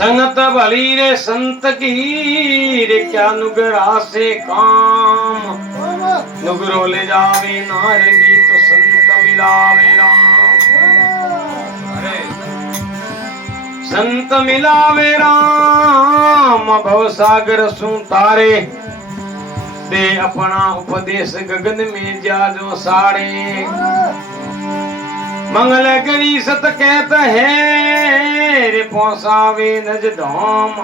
संगत भली रे संत की रे क्या नुगरा से काम नुगरो ले जावे नारंगी तो संत मिलावे राम संत मिलावे राम भव सागर सु तारे दे अपना उपदेश गगन में जाजो साड़े मंगल करी सत कहत है रे पहुंचावे नज धाम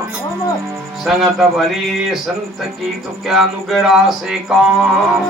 संगत भली संत की तो क्या नुगरा से काम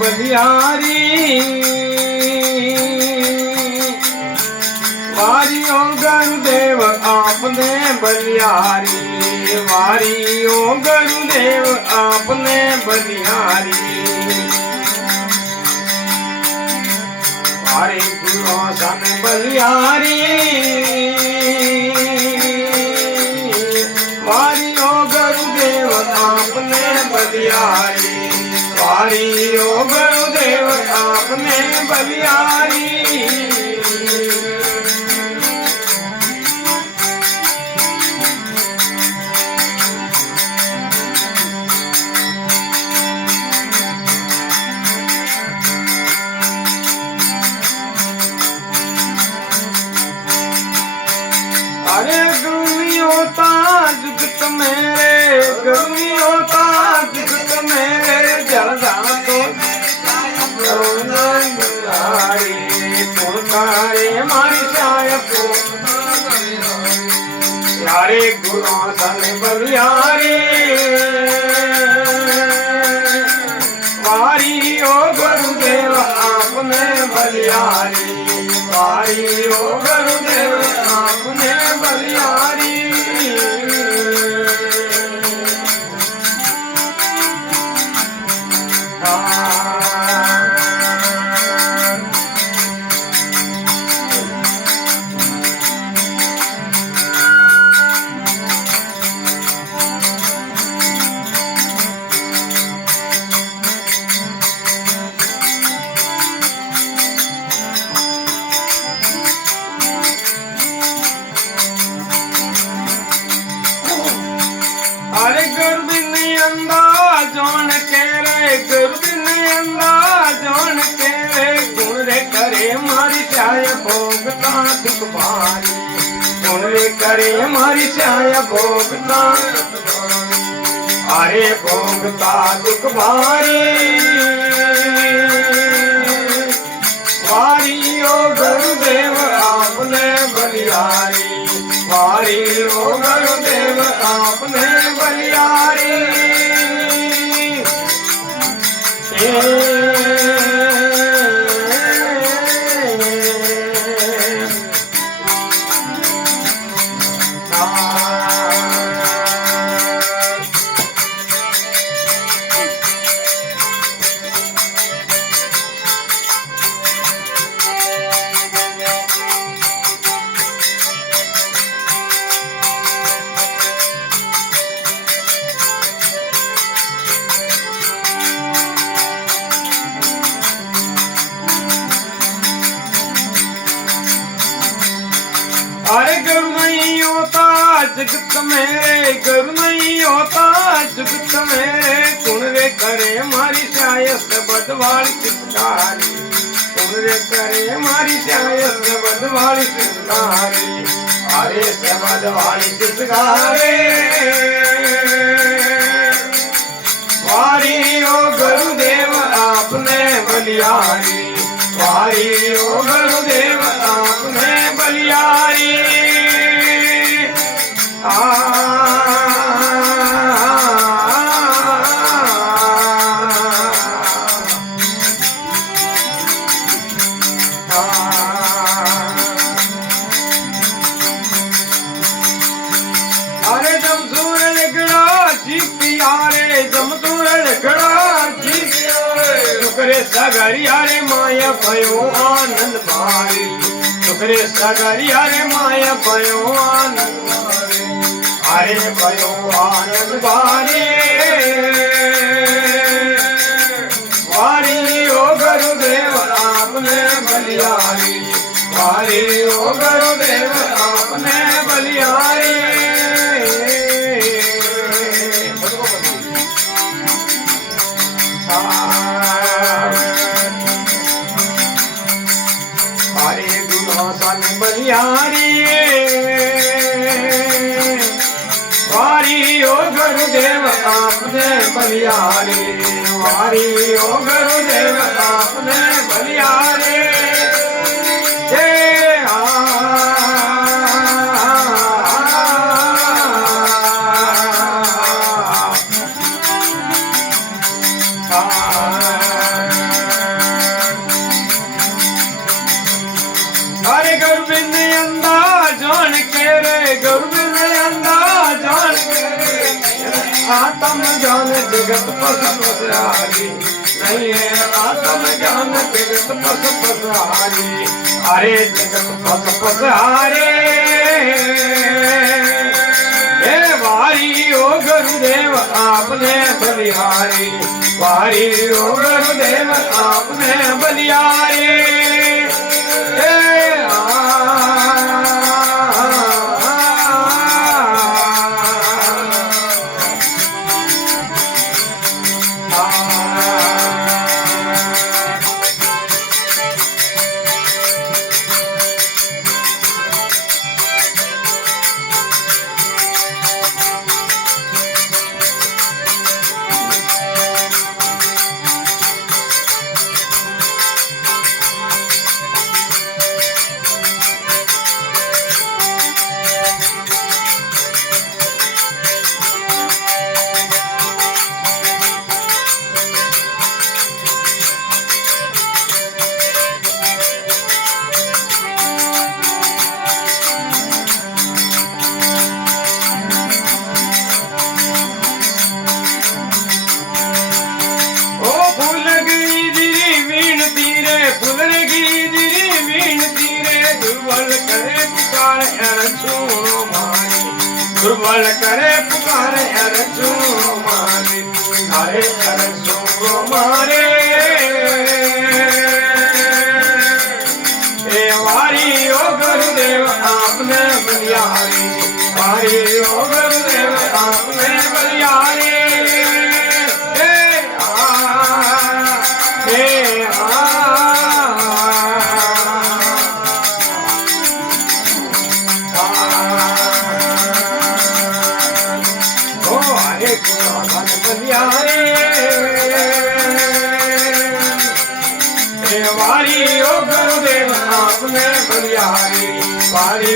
बलिहारी वारियो गुरुदेव आपने बलिहारी वारियो गुरुदेव आपने बलिहारी हरे गुरु सन बलिहारी वारियो गुरुदेव आपने बलिहारी वारियो गुरुदेव आपने बलिहारी अरे गुरु होता जुगत मेरे गुरु होता जुगत मेरे जलदा तो पुकारे मारी चाय को यारे गुरु सन बलिहारी वारी ओ गुरुदेव आपने बलिहारी वारी ओ गुरुदेव आपने बलिहारी अरे गुरबिन अंदाज जोन के रे गुरबिन अंदाज जोन के रे गुण रे करे मारी चाय भोगता दुख भारी गुण रे करे मारी चाय भोगता अरे भोगता दुख भारी वारी ओ गुरुदेव आपने बलिहारी वारी ओ गुरुदेव आपने बलिहारी अरे गुरु नहीं होता जगत मेरे गुरु नहीं होता जगत मेरे गुण रे करे मारी शायद बदवाली चित्कारी गुण रे करे मारी शायद बदवाली चित्कारी अरे से बदवाली चित्कारी वारी ओ गुरुदेव आपने बलिहारी वारी ओ गुरुदेव आपने बलिहारी आ सगरिया रे माया भयो आनंद भारी सुखरे सगरिया रे माया भयो आनंद भारी अरे भयो आनंद भारी वारी ओ गुरुदेव आपने बलिहारी वारी ओ गुरुदेव आपने बलिहारी बलिहारी वारी ओ गुरुदेव आपने बलिहारी वारी ओ गुरुदेव आपने बलिहारी अरे गुरबिंद अंदाज जान के रे गुरबिंद अंदाज जान के रे आत्म जान जगत पस पसारी नहीं है आत्म जान जगत पस पसारी अरे जगत पस पसारे हे वारी ओ गुरुदेव आपने बलिहारी वारी ओ गुरुदेव आपने बलिहारी दुर्बल करे पुकारे अरसू मारे हरे अरसू मारे ए वारी ओ गुरुदेव आपने बलिहारी वारी ओ गुरुदेव आपने बलिहारी वारी ओ गुरुदेव आपने बलिहारी वारी